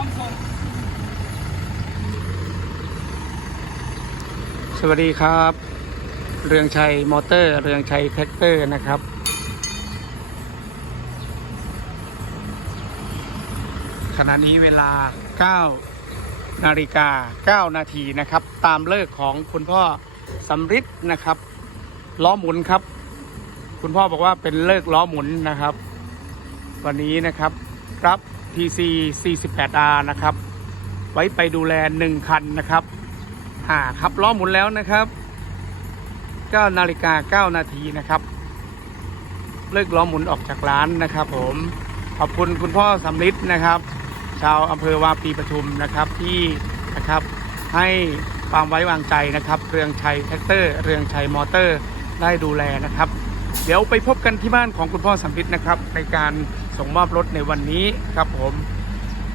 สวัสดีครับ เรืองชัยมอเตอร์ เรืองชัยแท็กเตอร์นะครับ ขณะนี้เวลา 9 นาฬิกา 9 นาทีนะครับ ตามเลิกของคุณพ่อสำริดนะครับ ล้อหมุนครับ คุณพ่อบอกว่าเป็นเลิกล้อหมุนนะครับ วันนี้นะครับครับ TC 48R นะครับ ไว้ไปดูแล 1 คันนะครับอ่าครับล้อหมุนแล้วนะครับ9นาฬิกา9นาทีนะครับเลิกล้อหมุนออกจากร้านนะครับ ผมขอบคุณคุณพ่อสำลิดนะครับ ชาวอำเภอวาปีปทุมนะครับที่นะครับให้ความไว้วางใจนะครับ เรืองชัยแท็กเตอร์ เรืองชัยมอเตอร์ได้ดูแลนะครับ เดี๋ยวไปพบกันที่บ้านของคุณพ่อสำลิดนะครับในการ ส่งมอบรถในวันนี้ครับผม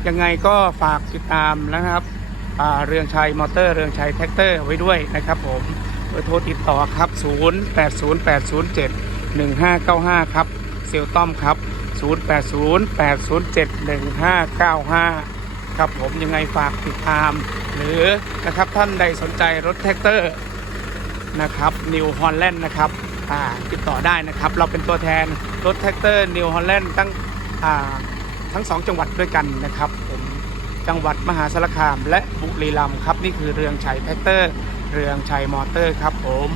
ยังไงก็ฝากติดตามนะครับเรืองชัยมอเตอร์เรืองชัยแท็กเตอร์ไว้ด้วยนะครับผมเบอร์โทรติดต่อครับ 0808071595 ครับเซลต้อมครับ 0808071595 ครับผมยังไงฝากติดตาม หรือนะครับท่านใดสนใจรถแท็กเตอร์นะครับนิวฮอลแลนด์นะครับติดต่อได้นะครับ เราเป็นตัวแทนรถแท็กเตอร์นิวฮอลแลนด์ตั้ง ทั้งสองจังหวัดด้วยกันนะครับผมจังหวัดมหาสารคาม และบุรีรัมย์ครับ นี่คือเรืองชัยแท็กเตอร์ เรืองชัยมอเตอร์ครับผม